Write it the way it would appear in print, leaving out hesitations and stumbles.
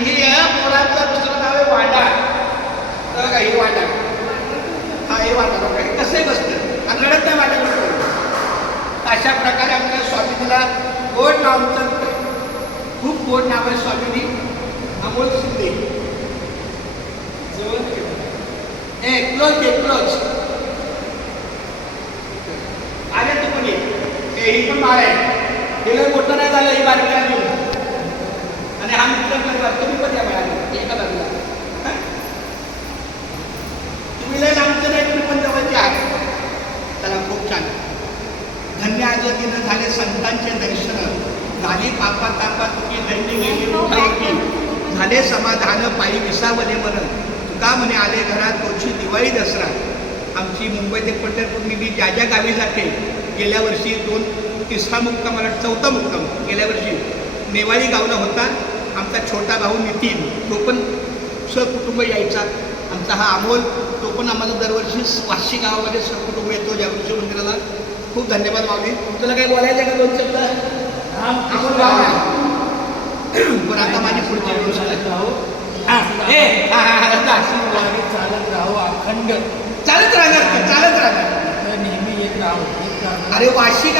आणि हे या पोरांचं दुसरं नाव आहे वाडा. बघा हे वाडा, हा हे वाडा बघा कसे बसतं आणि रडत नाही वाड्याकडे. अशा प्रकारे आमच्या स्वामीजीला गोड नाव, खूप गोड नाव आहे स्वामीजी. अमोल शिंदे क्लोज अरे तू पण ये. ही पण बाळ आहे, हे लय मोठं नाही झालं, ही बारीक आहे आणि हा मित्र परिवार. तुम्ही पण या बाळाला एका बाजूला. तुम्ही लय लांबचं नाही, तुम्ही पण जवळचे आहात. त्याला खूप छान. धन्य आजतीनं झाले संतांचे दर्शन, झाली पापा तापा तुझी दंडी गेली उठायची, झाले समाधान पायी विसावले मन, तुका म्हणे आले घरात तोची दिवाळी दसरा. आमची मुंबई ते पंढरपूर मी ज्या ज्या गावी जाते, गेल्या वर्षी तिसरा मुक्काम, मला चौथा मुक्काम गेल्या वर्षी नेवाळी गावला होता. आमचा छोटा भाऊ नितीन, तो पण सहकुटुंब यायचा. आमचा हा अमोल, तो पण आम्हाला दरवर्षी वाशी गावामध्ये सहकुटुंब येतो जागृती मंदिराला. खूप धन्यवाद माऊली. तुला काही बोलायचं का दोन शब्द? अमोल गाव पण आता माझी पुढची चालत राहू, अखंड चालत राहणार नेहमी येत राहू. अरे वाशी